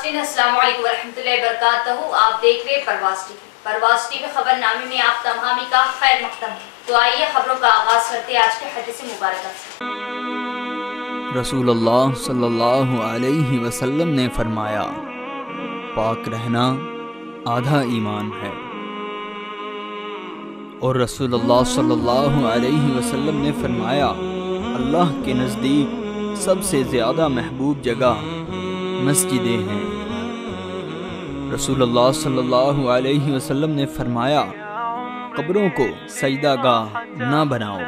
नाज़रीन अस्सलाम वालेकुम वरहमतुल्लाहि वबरकातुहू। आप देख रहे हैं परवाज़ टीवी खबरनामे में आप तमामी का खैर मक़दम है। तो आइए खबरों का आगाज़ करते हैं आज के हदीस मुबारक से। रसूलुल्लाह सल्लल्लाहु अलैहि वसल्लम ने फरमाया, पाक रहना आधा ईमान है। और रसूलुल्लाह सल्लल्लाहु अलैहि वसल्लम ने फरमाया, अल्लाह के नज़दीक सबसे ज़्यादा महबूब जगह मस्जिदें हैं। रसूलुल्लाह सल्लल्लाहु अलैहि वसल्लम ने फरमाया, कब्रों को सजदागाह ना बनाओ।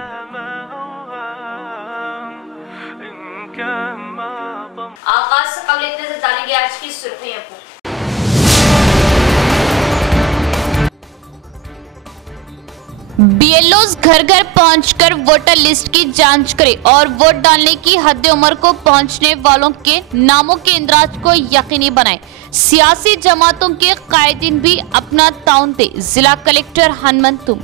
आगाज़ से कबल नज़र डालेंगे आज की सुर्खियों को। बीएलओज घर घर पहुंचकर वोटर लिस्ट की जांच करें और वोट डालने की हद उम्र को पहुंचने वालों के नामों के इंदराज को यकीनी बनाएं। सियासी जमातों के कायदीन भी अपना ताउन दे। जिला कलेक्टर हनुमंतु।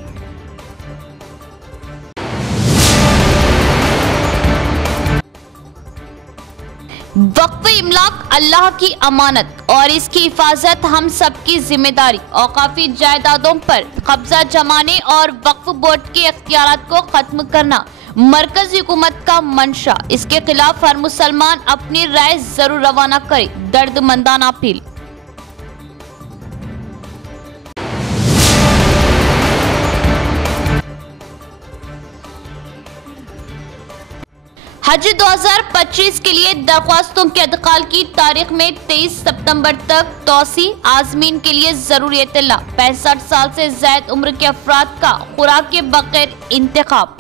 वक्फ इमलाक अल्लाह की अमानत और इसकी हिफाजत हम सबकी जिम्मेदारी। औकाफी जायदादों पर कब्जा जमाने और वक्फ बोर्ड के इख्तियारात को खत्म करना मरकजी हुकूमत का मंशा। इसके खिलाफ हर मुसलमान अपनी राय जरूर रवाना करे। दर्दमंदाना अपील। हज 2025 के लिए दरख्वास्तों के इंतकाल की तारीख में 23 सितंबर तक तोसी। आज़मीन के लिए जरूरी इत्तला। 65 साल से ज़ायद उम्र के अफराद का खुराक के बगैर इंतखाब।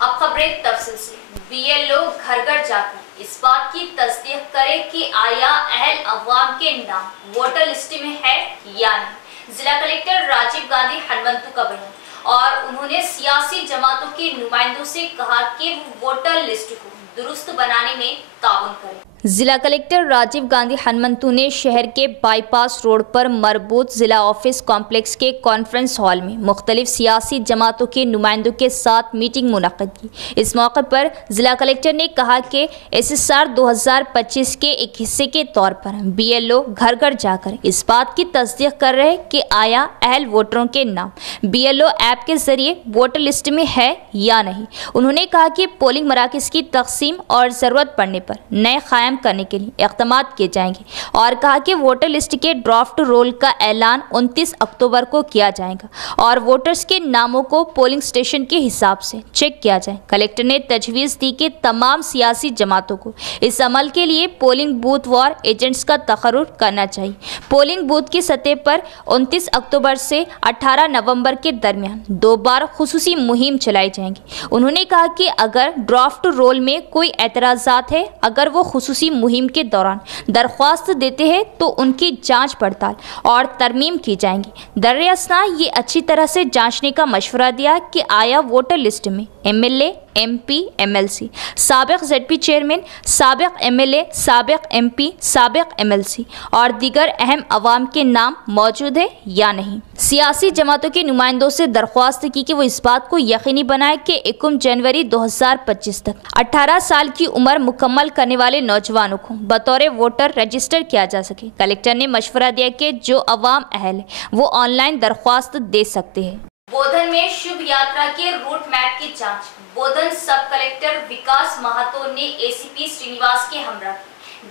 अब खबरें तफसील से। बीएलओ घर घर जाकर इस बात की तस्दीक करे कि आया अहल अवाम के नाम वोटर लिस्ट में है या नहीं। जिला कलेक्टर राजीव गांधी हनुमंतु का बयान। और उन्होंने सियासी जमातों के नुमाइंदों से कहा कि वो वोटर लिस्ट को दुरुस्त बनाने में ताउन करें। जिला कलेक्टर राजीव गांधी हनुमंतु ने शहर के बाईपास रोड पर मरबूत जिला ऑफिस कॉम्प्लेक्स के कॉन्फ्रेंस हॉल में मुख्तलिफ सियासी जमातों के नुमाइंदों के साथ मीटिंग मुनक्किद की। इस मौके पर जिला कलेक्टर ने कहा कि SSR 2025 के एक हिस्से के तौर पर BLO घर घर जाकर इस बात की तस्दीक कर रहे कि आया अहल वोटरों के नाम BLO ऐप के जरिए वोटर लिस्ट में है या नहीं। उन्होंने कहा कि पोलिंग मराकज़ की तकसीम और ज़रूरत पड़ने पर नए कायम करने के लिए इक़दाम किए जाएंगे और कहा कि वोटर लिस्ट के ड्राफ्ट रोल का ऐलान 29 अक्टूबर को किया जाएगा और वोटर्स के नामों को पोलिंग स्टेशन के हिसाब से चेक किया जाए। कलेक्टर ने तजवीज़ दी कि तमाम सियासी जमातों को इस अमल के लिए पोलिंग बूथ वार एजेंट्स का तकर्रुर करना चाहिए। पोलिंग बूथ की सतह पर 29 अक्टूबर से 18 नवंबर के दरमियान 2 बार खुसूसी मुहिम चलाई जाएंगी। उन्होंने कहा कि अगर ड्राफ्ट रोल में कोई एतराज़ात है, अगर वो खुसूसी मुहिम के दौरान दरख्वास्त देते हैं तो उनकी जांच पड़ताल और तरमीम की जाएंगी। दर्रे असना ये अच्छी तरह से जांचने का मशवरा दिया कि आया वोटर लिस्ट में MLA, MP, MLC, साबिक ZP चेयरमैन, साबिक MLA, साबिक MP, साबिक MLC और दीगर अहम अवाम के नाम मौजूद है या नहीं। सियासी जमातों के नुमाइंदों से दरख्वास्त की कि वो इस बात को यकीनी बनाए कि 1 जनवरी 2025 तक 18 साल की उम्र मुकम्मल करने वाले नौजवानों को बतौर वोटर रजिस्टर किया जा सके। कलेक्टर ने मशवरा दिया कि जो अवाम अहल है वो ऑनलाइन दरख्वास्त दे सकते हैं। बोधन में शुभ यात्रा के रूट मैप की जांच। बोधन सब कलेक्टर विकास महातो ने ACP श्रीनिवास के हमरा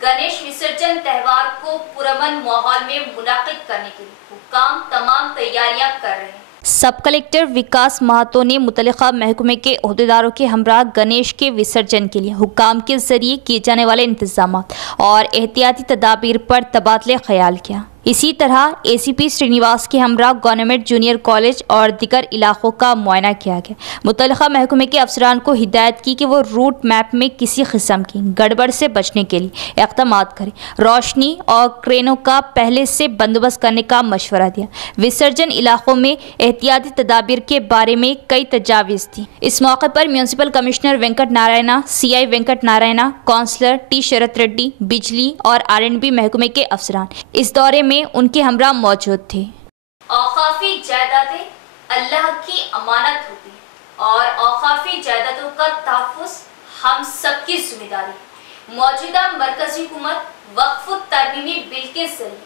गणेश विसर्जन त्यौहार को पुरअमन माहौल में मुनाकिद करने के लिए हुक्काम तमाम तैयारियां कर रहे हैं। सब कलेक्टर विकास महातो ने मुतल्लिका महकमे के ओहदेदारों के हमरा गणेश के विसर्जन के लिए हुक्काम के जरिए किए जाने वाले इंतजाम और एहतियाती तदाबीर पर तबादले ख्याल किया। इसी तरह ACP श्रीनिवास के हमरा गवर्नमेंट जूनियर कॉलेज और दीगर इलाकों का मुआयना किया गया। मुतल्लिका महकमे के अफसरान को हिदायत की कि वो रूट मैप में किसी किस्म की गड़बड़ से बचने के लिए इक़दाम करें। रोशनी और क्रेनों का पहले से बंदोबस्त करने का मशवरा दिया। विसर्जन इलाकों में एहतियाती तदाबीर के बारे में कई तजावीज़ थी। इस मौके पर municipal commissioner Venkat Narayana, CI Venkat Narayana, councillor T Sharath Reddy, बिजली और R&B महकमे के अफसरान इस दौरे में उनके हमरा मौजूद थे। औकाफी जायदादें अल्लाह की अमानत होती है और औकाफी जायदादों का तहफ़्फ़ुज़ हम सबकी जिम्मेदारी। मौजूदा मरकजी हुकूमत वक्फ तरमीमी बिल के जरिए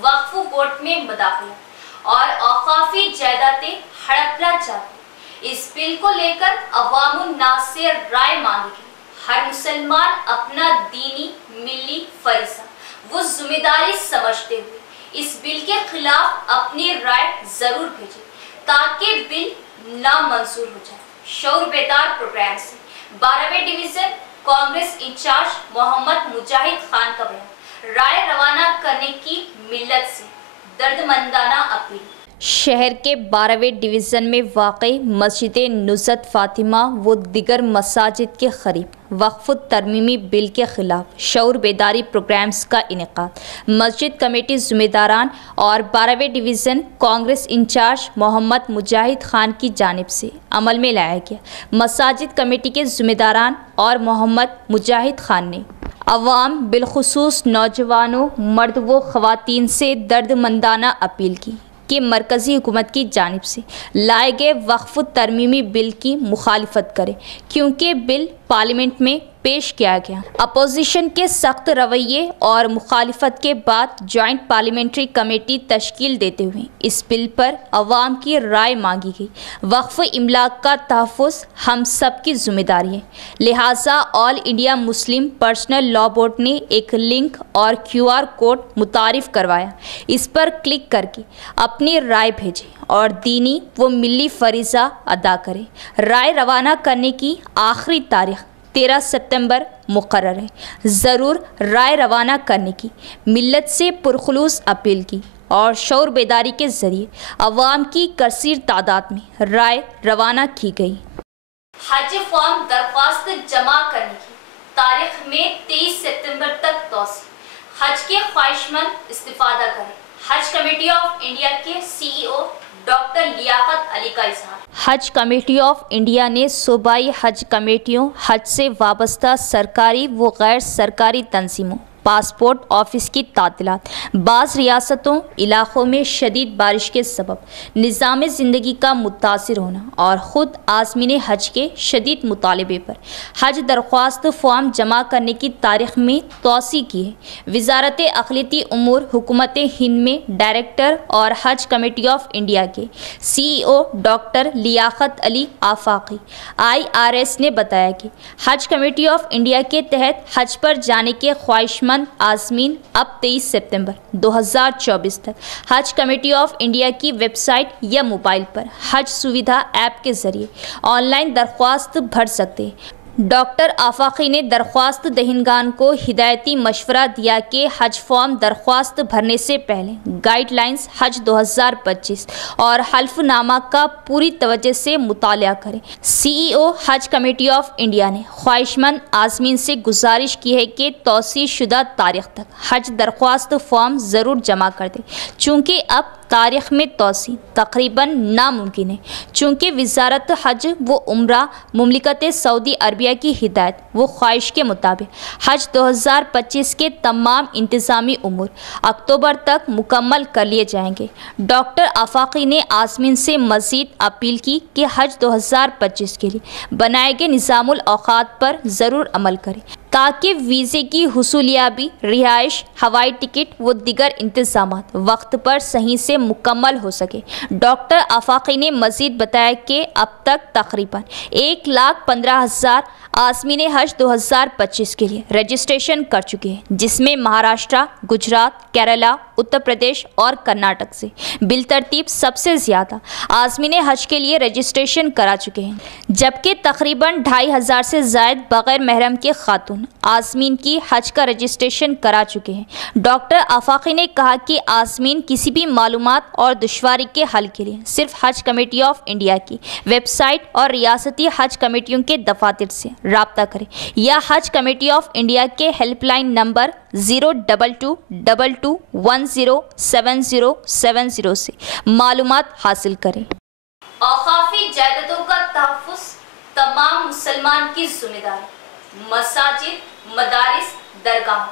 वक्फ बोर्ड में मुदाखलत और औकाफी जायदादें हड़पना चाहती। इस बिल को लेकर अवामुन नास से राय मांगी गई। हर मुसलमान अपना दीनी मिली फरीज़ा वो जिम्मेदारी समझते हुए इस बिल के खिलाफ अपनी राय जरूर भेजे ताकि बिल नामंजूर हो जाए। शऊर बेदार प्रोग्राम से 12वें डिवीजन कांग्रेस इंचार्ज मोहम्मद मुजाहिद खान का बयान। राय रवाना करने की मिल्लत से दर्दमंदाना अपील। शहर के 12वें डिवीज़न में वाक़ई मस्जिद नुज़रत फ़ातिमा व दिगर मसाजिद के क़रीब वक्फ तरमीमी बिल के ख़िलाफ़ शऊर बेदारी प्रोग्राम्स का इनेकाद मस्जिद कमेटी ज़िम्मेदारान और 12वें डिवीज़न कांग्रेस इंचार्ज मोहम्मद मुजाहिद खान की जानिब से अमल में लाया गया। मसाजिद कमेटी के ज़िम्मेदारान और मोहम्मद मुजाहिद खान ने अवाम बिलखुसूस नौजवानों मर्द व ख़वातीन से दर्दमंदाना अपील की कि मरकज़ी हुकूमत की जानिब से लाए गए वक्फ तरमीमी बिल की मुखालिफत करें क्योंकि बिल पार्लियामेंट में पेश किया गया। अपोजिशन के सख्त रवैये और मुखालिफत के बाद जॉइंट पार्लियामेंट्री कमेटी तश्कील देते हुए इस बिल पर अवाम की राय मांगी गई। वक्फ इमलाक का तहफ़्फ़ुज़ हम सब की जिम्मेदारी है, लिहाजा all India Muslim personal law board ने एक लिंक और QR कोड मुतारिफ़ करवाया। इस पर क्लिक करके अपनी राय भेजें और दीनी व मिली फरीज़ा अदा करें। राय रवाना करने की आखिरी तारीख 13 सितंबर मुकर्रर है। ज़रूर राय रवाना करने की मिल्लत से पुरखुलूस अपील की और शऊर बेदारी के ज़रिए अवाम की कसीर तादाद में राय रवाना की गई। हज फॉर्म दरख्वास्त जमा करने की तारीख में 23 सितंबर तक तोसी। हज के ख्वाहिशमंद इस्तिफादा करें। हज कमेटी ऑफ इंडिया के CEO डॉक्टर लियाकत अली का इज़हार। हज कमेटी ऑफ इंडिया ने सूबाई हज कमेटियों, हज से वाबस्ता सरकारी व गैर सरकारी तंजीमों, पासपोर्ट ऑफिस की तातीलात, बाज़ रियासतों इलाक़ों में शदीद बारिश के सबब निज़ाम ज़िंदगी का मुतासिर होना और ख़ुद आज़मीन हज के शदीद मुतालबे पर हज दरख्वास्त फॉर्म जमा करने की तारीख में तोसी की है। वज़ारत अक़लियती उमूर हुकूमत हिंद में डायरेक्टर और हज कमेटी ऑफ इंडिया के CEO doctor Liaquat Ali Afaqi IRS ने बताया कि हज कमेटी ऑफ इंडिया के तहत हज पर जाने के ख्वाहिशमंद आज़मीन अब 23 सितंबर 2024 तक हज कमेटी ऑफ इंडिया की वेबसाइट या मोबाइल पर हज सुविधा ऐप के ज़रिए ऑनलाइन दरख्वास्त भर सकते हैं। डॉक्टर आफाकी ने दरख्वास्त दहिंदगान को हिदायती मशवरा दिया कि हज फॉर्म दरख्वास्त भरने से पहले गाइडलाइंस हज 2025 और हल्फनामा का पूरी तवज्जो से मुताला करें। CEO हज कमेटी ऑफ इंडिया ने ख्वाहिशमंद आज़मीन से गुजारिश की है कि तौसीह शुदा तारीख तक हज दरख्वास्त फॉर्म ज़रूर जमा कर दें चूँकि अब तारीख में तोसी तकरीबन नामुमकिन है। चूँकि वज़ारत हज व उम्रा मुमलिकत सऊदी अरबिया की हिदायत व ख्वाहिश के मुताबिक हज 2025 के तमाम इंतज़ामी उमूर अक्टूबर तक मुकम्मल कर लिए जाएंगे। डॉक्टर आफाकी ने आज़मीन से मज़ीद अपील की कि हज 2025 के लिए बनाए गए निज़ामुल औक़ात पर ज़रूर अमल करें ताकि वीज़े की हुसूलियाबी, रिहाइश, हवाई टिकट व दिगर इंतज़ामात वक्त पर सही से मुकम्मल हो सके। डॉक्टर आफाकी ने मज़ीद बताया कि अब तक तकरीबन 1,15,000 आज़मीन हज 2025 के लिए रजिस्ट्रेशन कर चुके हैं, जिसमें महाराष्ट्र, गुजरात, केरला, उत्तर प्रदेश और कर्नाटक से बिलतरतीब सबसे ज़्यादा आज़मीन हज के लिए रजिस्ट्रेशन करा चुके हैं, जबकि तकरीबन 2,500 से ज़ायद बग़ैर महरम के खातून आज़मीन की हज का रजिस्ट्रेशन करा चुके हैं। डॉक्टर आफाकी ने कहा कि आज़मीन किसी भी मालूमात और दुश्वारी के हल के लिए सिर्फ हज कमेटी ऑफ इंडिया की वेबसाइट और रियासती हज कमेटियों के दफातर से राब्ता करें या हज कमेटी ऑफ इंडिया के हेल्पलाइन नंबर 022107070 से मालूमात हासिल करें। औकाफी जायदादों का तहफ़्फ़ुज़ तमाम मुसलमान की जिम्मेदारी। मसाजिद, मदारिस, दरगाह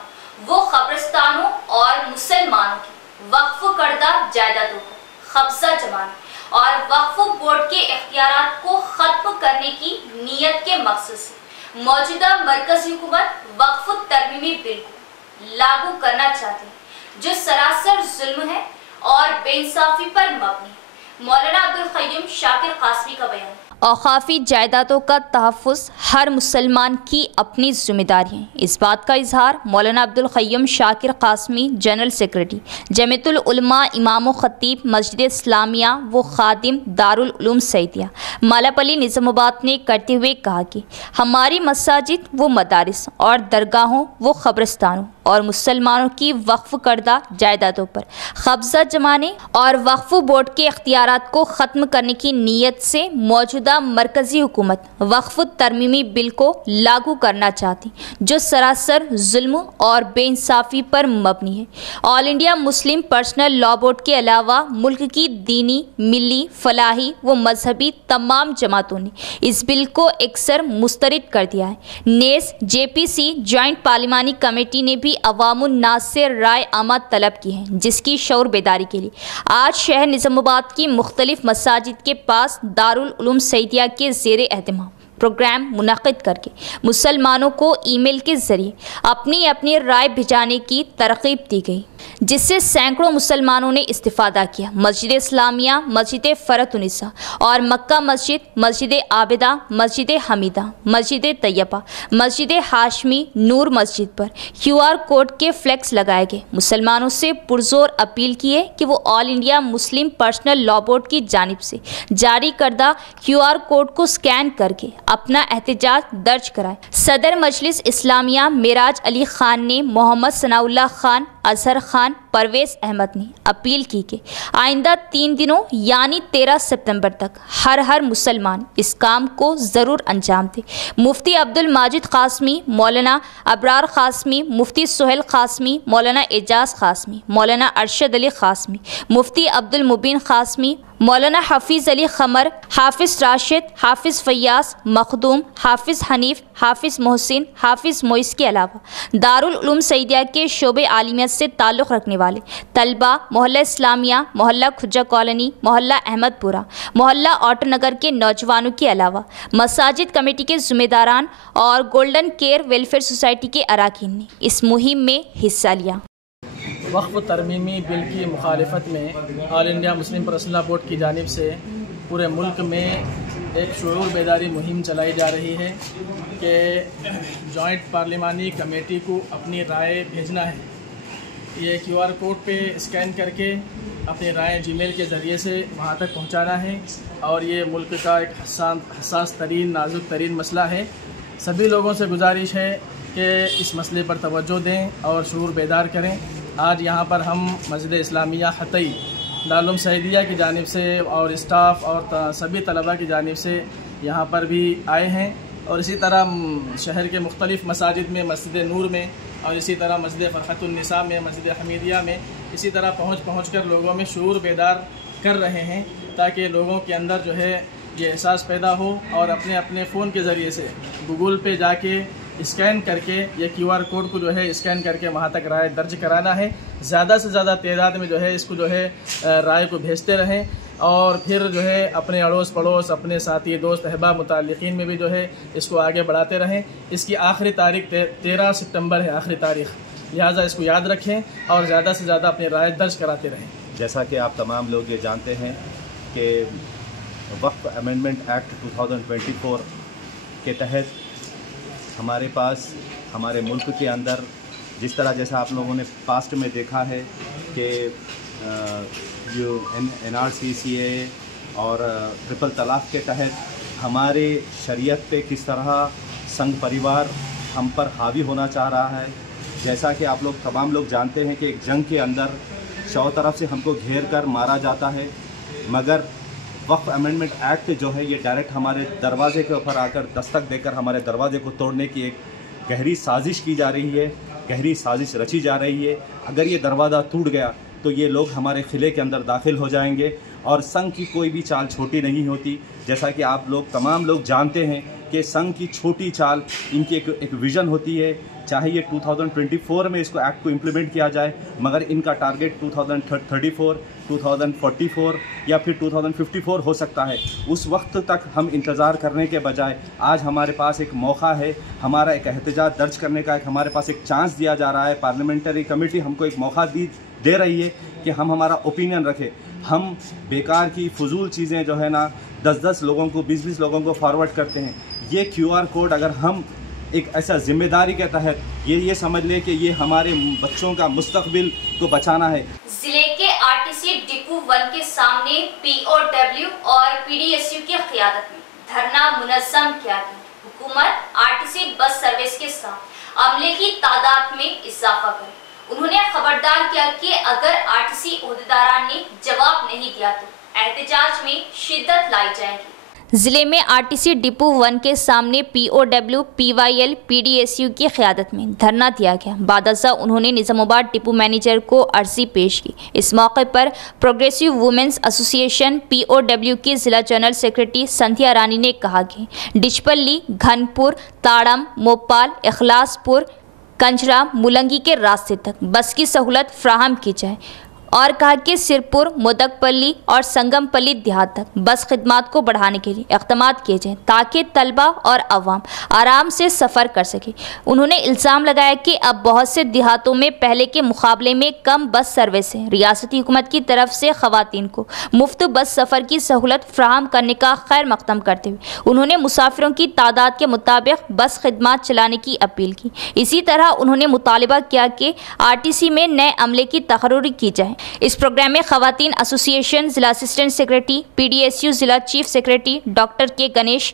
वो कब्रिस्तानों और मुसलमानों की वक्फ करदा जायदादों को कब्जा जमाने और वक्फ बोर्ड के इख्तियारात को खत्म करने की नीयत के मकसद से मौजूदा मरकजी हुकूमत वक्फ तरमीमी बिल को लागू करना चाहती है, जो सरासर जुल्म है और बेइंसाफी पर मबनी है। मौलाना अब्दुल क़य्यूम शाकिर कासमी का बयान। औक़ाफ़ी जायदादों का तहफ़्फ़ुज़ हर मुसलमान की अपनी ज़िम्मेदारी है। इस बात का इजहार मौलाना अब्दुल क़य्यूम शाकिर कासमी, जनरल सेक्रेटरी जमीयतुल उलमा इमाम ख़तीब मस्जिद इस्लामिया व ख़ादिम दारुल उलूम सईदिया मालापल्ली निज़ामाबाद ने करते हुए कहा कि हमारी मसाजिद व मदारिस और दरगाहों व क़ब्रिस्तानों और मुसलमानों की वक्फ करदा जायदादों पर कब्ज़ा जमाने और वक्फ बोर्ड के इख्तियारात को ख़त्म करने की नीयत से मौजूदा मरकज़ी हुकूमत वक्फ तरमीमी बिल को लागू करना चाहती, जो सरासर जुल्म और बेइंसाफ़ी पर मबनी है। All India Muslim personal law board के अलावा मुल्क की दीनी, मिली, फलाही व मजहबी तमाम जमातों ने इस बिल को अक्सर मुस्तरद कर दिया है। नेस JPC जॉइंट पार्लिमानी कमेटी ने भी अवामुन नास से राय आमा तलब की है, जिसकी शऊर बेदारी के लिए आज शहर निज़ामाबाद की मुख्तलिफ मसाजिद के पास दारुल उलूम सईदिया के ज़ेरे एहतमाम प्रोग्राम मुनक़िद करके मुसलमानों को ईमेल के ज़रिए अपनी अपनी राय भिजाने की तरग़ीब दी गई, जिससे सैकड़ों मुसलमानों ने इस्तिफ़ादा किया। मस्जिद इस्लामिया, मस्जिद फ़रतुनिसा और मक्का मस्जिद, मस्जिद आबिदा, मस्जिद हमीदा, मस्जिद तैयबा, मस्जिद हाशमी, नूर मस्जिद पर QR कोड के फ्लैक्स लगाए गए। मुसलमानों से पुरजोर अपील की है कि वो all India Muslim personal law board की जानिब से जारी करदा QR कोड को स्कैन करके अपना एहतजाज दर्ज कराए। सदर मजलिस इस्लामिया मेराज अली खान ने मोहम्मद सनाउल्लाह खान, अजहर खान, परवेज़ अहमद ने अपील की कि आइंदा 3 दिनों यानी 13 सितंबर तक हर मुसलमान इस काम को ज़रूर अंजाम दे। मुफ्ती अब्दुल माजिद कासमी, मौलाना अबरार कासमी, मुफ्ती सुहेल कासमी, मौलाना एजाज कासमी, मौलाना अरशद अली कासमी, मुफ्ती अब्दुल मुबीन कासमी, मौलाना हफीज़ अली ख़मर, हाफिज़ राशिद, हाफिज़ फ़याज़, मखदूम, हाफिज़ हनीफ़, हाफिज़ मोहसिन, हाफिज़ मोइस के अलावा दारुल उलूम सईदिया के शोबे आलिमियत से ताल्लुक़ रखने वाले तलबा, मोहल्ला इस्लामिया, मोहल्ला खुज्जा कॉलोनी, मोहल्ला अहमदपुरा, मोहल्ला ऑटो नगर के नौजवानों के अलावा मसाजिद कमेटी के ज़िम्मेदारान और गोल्डन केयर वेलफेयर सोसाइटी के अरकान ने इस मुहिम में हिस्सा लिया। वक्फ तरमीमी बिल की मुखालिफत में all India Muslim personal law board की जानिब से पूरे मुल्क में एक शऊर बेदारी मुहिम चलाई जा रही है कि जॉइंट पार्लिमानी कमेटी को अपनी राय भेजना है। ये QR कोड पे स्कैन करके अपनी राय जीमेल के ज़रिए से वहाँ तक पहुँचाना है और ये मुल्क का एक हसास तरीन, नाजुक तरीन मसला है। सभी लोगों से गुजारिश है कि इस मसले पर तवज्जो दें और शऊर बेदार करें। आज यहाँ पर हम मस्जिद इस्लामिया हतई दारुल सईदिया की जानिब से और स्टाफ और सभी तलबा की जानिब से यहाँ पर भी आए हैं और इसी तरह शहर के मुख्तलिफ़ मसाजिद में, मस्जिद नूर में और इसी तरह मस्जिद फ़रख़तुन्निसा में, मस्जिद हमीदिया में इसी तरह पहुँच कर लोगों में शऊर बेदार कर रहे हैं, ताकि लोगों के अंदर जो है ये एहसास पैदा हो और अपने अपने फ़ोन के ज़रिए से गूगल पे जाके स्कैन करके ये QR कोड को जो है स्कैन करके वहाँ तक राय दर्ज कराना है। ज़्यादा से ज़्यादा तादाद में जो है इसको जो है राय को भेजते रहें और फिर जो है अपने अड़ोस पड़ोस, अपने साथी दोस्त अहबाब मुताल्लिक़ीन में भी जो है इसको आगे बढ़ाते रहें। इसकी आखिरी तारीख 13 सितंबर है, आखिरी तारीख़, लिहाजा इसको याद रखें और ज़्यादा से ज़्यादा अपनी राय दर्ज कराते रहें। जैसा कि आप तमाम लोग ये जानते हैं कि वक्फ अमेंडमेंट एक्ट 2024 के तहत हमारे पास हमारे मुल्क के अंदर जिस तरह जैसा आप लोगों ने पास्ट में देखा है कि जो NRC CAA और ट्रिपल तलाक़ के तहत हमारे शरीयत पे किस तरह संघ परिवार हम पर हावी होना चाह रहा है। जैसा कि आप लोग तमाम लोग जानते हैं कि एक जंग के अंदर चारों तरफ से हमको घेर कर मारा जाता है, मगर वक्फ अमेंडमेंट एक्ट जो है ये डायरेक्ट हमारे दरवाज़े के ऊपर आकर दस्तक देकर हमारे दरवाज़े को तोड़ने की एक गहरी साजिश की जा रही है, गहरी साजिश रची जा रही है। अगर ये दरवाज़ा टूट गया तो ये लोग हमारे क़िले के अंदर दाखिल हो जाएंगे और संघ की कोई भी चाल छोटी नहीं होती। जैसा कि आप लोग तमाम लोग जानते हैं कि के संघ की छोटी चाल, इनकी एक विज़न होती है। चाहे ये 2024 में इसको एक्ट को इम्प्लीमेंट किया जाए, मगर इनका टारगेट 2034, 2044 या फिर 2054 हो सकता है। उस वक्त तक हम इंतज़ार करने के बजाय आज हमारे पास एक मौका है, हमारा एक एहतजाज दर्ज करने का हमारे पास एक चांस दिया जा रहा है। पार्लियामेंट्री कमेटी हमको एक मौका दे रही है कि हम हमारा ओपिनियन रखें। हम बेकार की फजूल चीज़ें जो है ना 10-10 लोगों को 20-20 लोगों को फॉरवर्ड करते हैं। ये QR कोड अगर हम एक ऐसा जिम्मेदारी के तहत ये समझ ले कि ये हमारे बच्चों का मुस्तकबिल को बचाना है। जिले के RTC डिपो 1 के सामने POW और PDSU की क़यादत में धरना मुनज़्ज़म किया गया। हुकूमत RTC बस सर्विस के साथ अमले की तादाद में इजाफा करे। उन्होंने खबरदार किया कि अगर RTC ओहदेदारान ने जवाब नहीं दिया तो एहतजाज में शिद्दत लाई जाएगी। जिले में RTC डिपो 1 के सामने POW, PYL, PDSU की क़यादत में धरना दिया गया। बादशाह उन्होंने निज़ामाबाद डिपो मैनेजर को अर्जी पेश की। इस मौके पर प्रोग्रेसिव वुमेंस एसोसिएशन POW की ज़िला जनरल सेक्रेटरी संध्या रानी ने कहा कि डिचपल्ली, घनपुर, ताड़म, मोपाल, इखलासपुर, कंजरा, मुलंगी के रास्ते तक बस की सहूलत फ्राहम की जाए और कहा कि सिरपुर, मोदकपल्ली और संगमपल्ली देहात तक बस खिदमात को बढ़ाने के लिए इक़दामात किए जाएँ ताकि तलबा और अवाम आराम से सफ़र कर सके। उन्होंने इल्ज़ाम लगाया कि अब बहुत से देहातों में पहले के मुकाबले में कम बस सर्विस है। रियासती हुकूमत की तरफ से ख़वातीन को मुफ्त बस सफ़र की सहूलत फ्राहम करने का खैर मक़दम करते हुए उन्होंने मुसाफिरों की तादाद के मुताबिक बस खिदमात चलाने की अपील की। इसी तरह उन्होंने मुतालिबा किया कि RTC में नए अमले की तकर्री की जाए। इस प्रोग्राम में खवातीन एसोसिएशन जिला असिस्टेंट सेक्रेटरी, PDSU जिला चीफ सेक्रेटरी डॉक्टर के गणेश,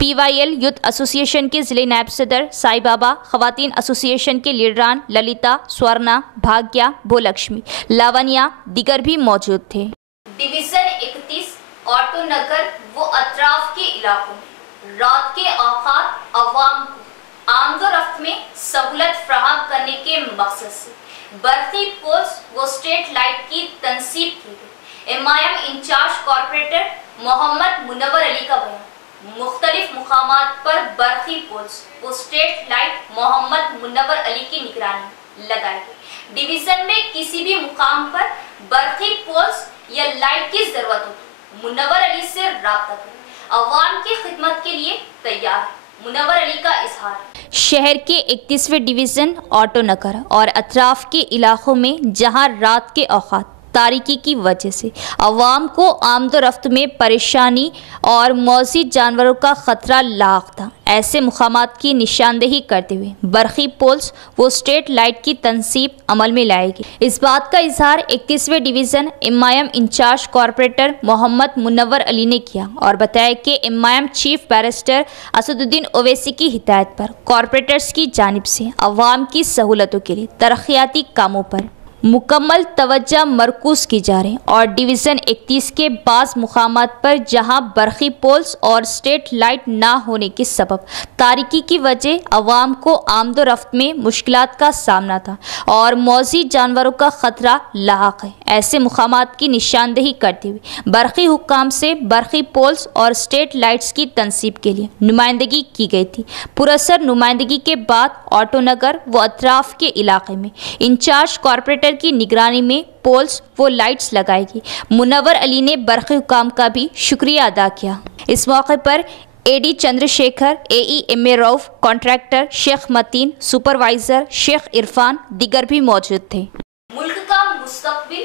PYL यूथ एसोसिएशन के जिले नायब सदर साई बाबा, खवातीन एसोसिएशन के लीडरान ललिता, स्वर्णा, भाग्या, भोलक्ष्मी, लावनिया दीगर भी मौजूद थे। डिवीजन 31 ऑटो नगर व अतराफ के इलाकों में रात के औकात अवाम को आमदोरफ्त में सहूलत फ्राहम करने के मकसद से बरकी पोल्स व स्ट्रीट लाइट की तनसीब की गई। MIM in charge corporator Mohammed Munawwar Ali का बयान। मुख्तलिफ मुकामात पर बरकी पोल्स व स्ट्रीट लाइट मोहम्मद मुनव्वर अली की निगरानी लगाई गई। डिवीजन में किसी भी मुकाम पर बरकी पोल्स या लाइट की जरूरत हो तो मुनव्वर अली से राब्ता करें। अवाम की खिदमत के लिए तैयार है। मुनव्वर अली का इजहार। शहर के 31वें डिवीज़न ऑटो नगर और अतराफ के इलाकों में जहां रात के औकात तारीकी की वजह से अवाम को आमदोरफ्त में परेशानी और मौजी जानवरों का ख़तरा लाक था, ऐसे मुकामात की निशानदेही करते हुए बरकी पोल्स व स्ट्रीट लाइट की तनसीब अमल में लाएगी। इस बात का इजहार 31वें division MIM in charge corporator Mohammed Munawwar Ali ने किया और बताया कि MIM chief barrister Asaduddin Owaisi की हिदायत पर कॉर्पोरेटर्स की जानिब से अवाम की सहूलतों के लिए तरक्याती कामों पर मुकम्मल तवज्जो मरकूज़ की जा रही और डिवीज़न 31 के बाज़ मुकामात पर जहां बरकी पोल्स और स्ट्रीट लाइट ना होने के सबब तारीकी की वजह अवाम को आमदोरफ्त में मुश्किलात का सामना था और मौजी जानवरों का ख़तरा लाक है, ऐसे मुकामात की निशानदेही करते हुए बरकी हुक्काम से बरकी पोल्स और स्ट्रीट लाइट्स की तनसीब के लिए नुमाइंदगी की गई थी। पुरअसर नुमाइंदगी के बाद ऑटो नगर व अतराफ के इलाके में इंचार्ज कॉर्पोरेटर की निगरानी में पोल्स व लाइट्स लगाएगी। मुनव्वर अली ने बरकी हुकाम का भी शुक्रिया अदा किया। इस मौके पर AD Chandrashekar, AE MA Rauf, contractor Sheikh Mateen, supervisor Sheikh Irfan दीगर भी मौजूद थे। मुल्क का मुस्तकबिल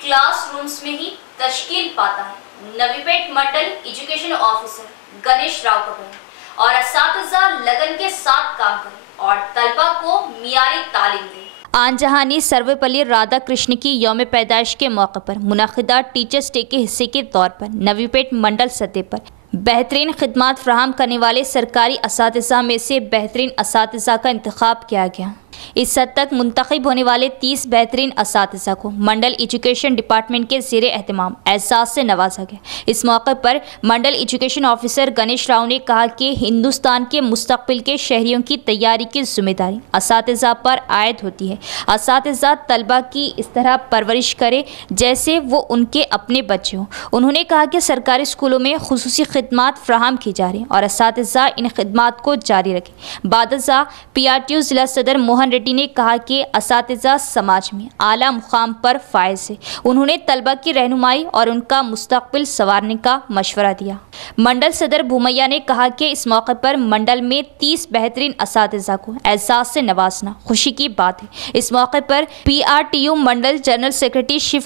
क्लासरूम्स में ही तश्कील पाता है। नवीपेट मंडल एजुकेशन ऑफिसर गणेश राव का बयान और असातिज़ा लगन के साथ काम करें और तलबा को मियारी तालीम दें। आनजहानी सर्वपल्ली राधा कृष्ण की यौम पैदाइश के मौके पर मुनाकिदा टीचर्स डे के हिस्से के तौर पर नवीपेट मंडल सतह पर बेहतरीन खिदमात फराहम करने वाले सरकारी असातिज़ा में से बेहतरीन असातिज़ा का इंतखाब किया गया। इस हद तक मुंतखब होने वाले 30 बेहतरीन असातिज़ा को मंडल एजुकेशन डिपार्टमेंट के ज़ेरे एहतमाम एहसास से नवाजा गया। इस मौके पर मंडल एजुकेशन ऑफिसर गणेश राव ने कहा कि हिंदुस्तान के मुस्तकबिल के शहरियों की तैयारी की जिम्मेदारी असातिज़ा पर आयद होती है। असातिज़ा तलबा की इस तरह परवरिश करे जैसे वो उनके अपने बच्चे हों। उन्होंने कहा कि सरकारी स्कूलों में खुसूसी खिदमात फ्राहम की जा रही और असातिज़ा इन खिदमात को जारी रखें। बादशाह PRTU जिला सदर मोहन रेड्डी ने कहा कि असातिज़ा समाज में आला मुकाम पर फायज है। उन्होंने तलबा की रहनुमाई और उनका मुस्तकबिल संवारने का मशवरा दिया। मंडल सदर भूमैया ने कहा कि इस मौके पर मंडल में 30 बेहतरीन असातिज़ा को एहसास से नवाजना खुशी की बात है। इस मौके पर PRTU मंडल जनरल सेक्रेटरी शिव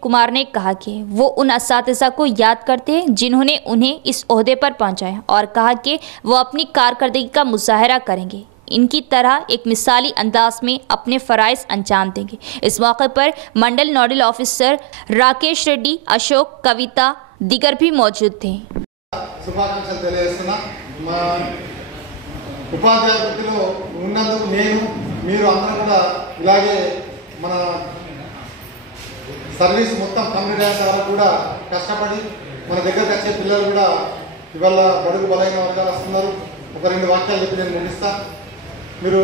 कुमार ने कहा कि वो उन असातिज़ा को याद करते हैं जिन्होंने उन्हें इस ओहदे पर पहुंचाया और कहा कि वो अपनी कारकर्दगी का मुजाहरा करेंगे, इनकी तरह एक मिसाली अंदाज में अपने फ़राइज़ अंजाम देंगे। इस मौके पर मंडल नोडल ऑफिसर राकेश रेड्डी, अशोक, कविता दीगर भी मौजूद थे। శుభాకాంక్షలు తెలియజేస్తున్నా। మా ఉపాధ్యాయ వృత్తిలో ఉన్నందుకు నేను మీరు అందరూ కూడా ఇలాగే మన సర్వీస్ మొత్తం కంప్లీట్ అయిన వరకు కూడా కష్టపడి మన దగ్గరకు వచ్చే పిల్లలు కూడా ఇవాళ బడుగు బలైన వర్గాలు వస్తున్నారు। ఒక 2 వాక్యాలు చెప్పి నేను ముగిస్తా। మీరు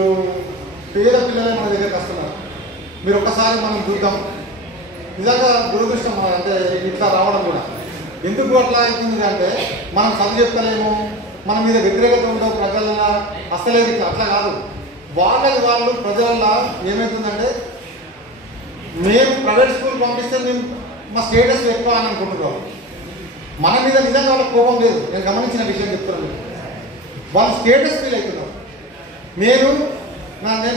పేద పిల్లలే మన దగ్గరకు వస్తున్నారు। మీరు ఒకసారి మనం చూద్దాం। నిజంగా దురదృష్టం అంటే ఇట్లా రావడం కూడా ఎందుకు అట్లా అవుతుంది అంటే మనం చదువు చెప్తలేము, మన మీద వ్యతిరేకత ఉండవు ప్రజల్లో, అసలేదు ఇట్లా అట్లా కాదు। వాళ్ళు ప్రజల్లో ఏమవుతుందంటే మేము ప్రైవేట్ స్కూల్ పంపిస్తే మేము మా స్టేటస్ ఎక్కువ అని అనుకుంటున్నాం। మన మీద నిజంగా వాళ్ళ కోపం లేదు, నేను గమనించిన విషయం చెప్తున్నాను। వాళ్ళు స్టేటస్ ఫీల్ అవుతున్నారు।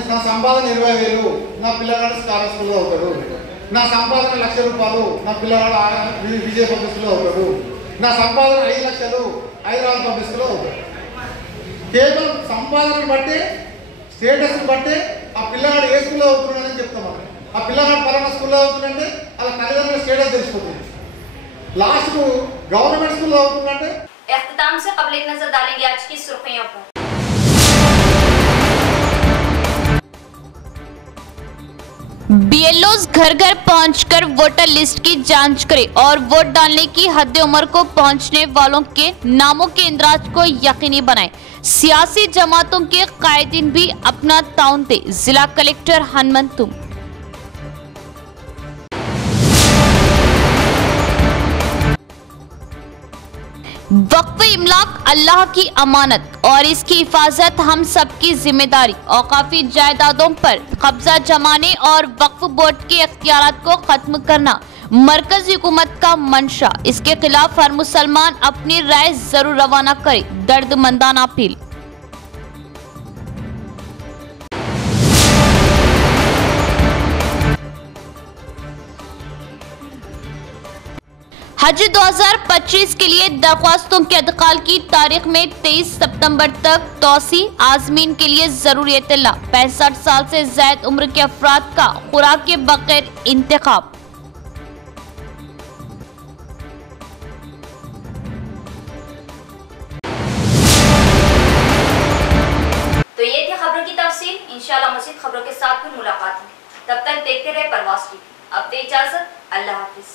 నా సంపాదన 20,000, నా పిల్లగాడు స్టార్ స్కూల్లో అవుతాడు, నా సంపాదన 1,00,000 రూపాయలు, నా పిల్లగాడు విజయ పబ్లిక్ స్కూల్లో అవుతాడు, నా సంపాదన 5 లక్షలు హైదరాబాద్ పబ్లిక్ స్కూల్లో అవుతాడు। కేవలం సంపాదనను బట్టి స్టేటస్ని బట్టి ఆ పిల్లగాడు ఏ స్కూల్లో అవుతున్నాడని చెప్తాం। ఆ పిల్లగాడు పలానా స్కూల్లో అవుతుందంటే అలా తల్లిదండ్రుల స్టేటస్ తెలిసిపోతుంది। లాస్ట్కు గవర్నమెంట్ స్కూల్లో అవుతుందంటే इख्तिताम से कबल एक नजर डालेंगे आज की सुर्खियों पर। BLOs घर घर पहुंचकर वोटर लिस्ट की जांच करें और वोट डालने की हद उम्र को पहुंचने वालों के नामों के इंदराज को यकीनी बनाएं। सियासी जमातों के कायदीन भी अपना ताउन दे। जिला कलेक्टर हनुमंतुम। वक्फ इमलाक अल्लाह की अमानत और इसकी हिफाजत हम सबकी जिम्मेदारी। औकाफी जायदादों पर कब्जा जमाने और वक्फ बोर्ड के इख्तियारात को खत्म करना मरकजी हुकूमत का मंशा। इसके खिलाफ हर मुसलमान अपनी राय जरूर रवाना करे। दर्दमंदाना अपील। हज 2025 के लिए दरख्वास्तों के इंतकाल की तारीख में 23 सितंबर तक तौसी। आज़मीन के लिए जरूरी इत्तला। 65 साल से ज़ायद उम्र के अफराद का खुराक के बगैर इंतखाब। तो ये थी खबरों की तफसील। इंशाल्लाह मज़ीद खबरों के साथ फिर मुलाकात होगी। तब तक देखते रहे परवाज़ टीवी। अब दे इजाजत। अल्लाह हाफिज।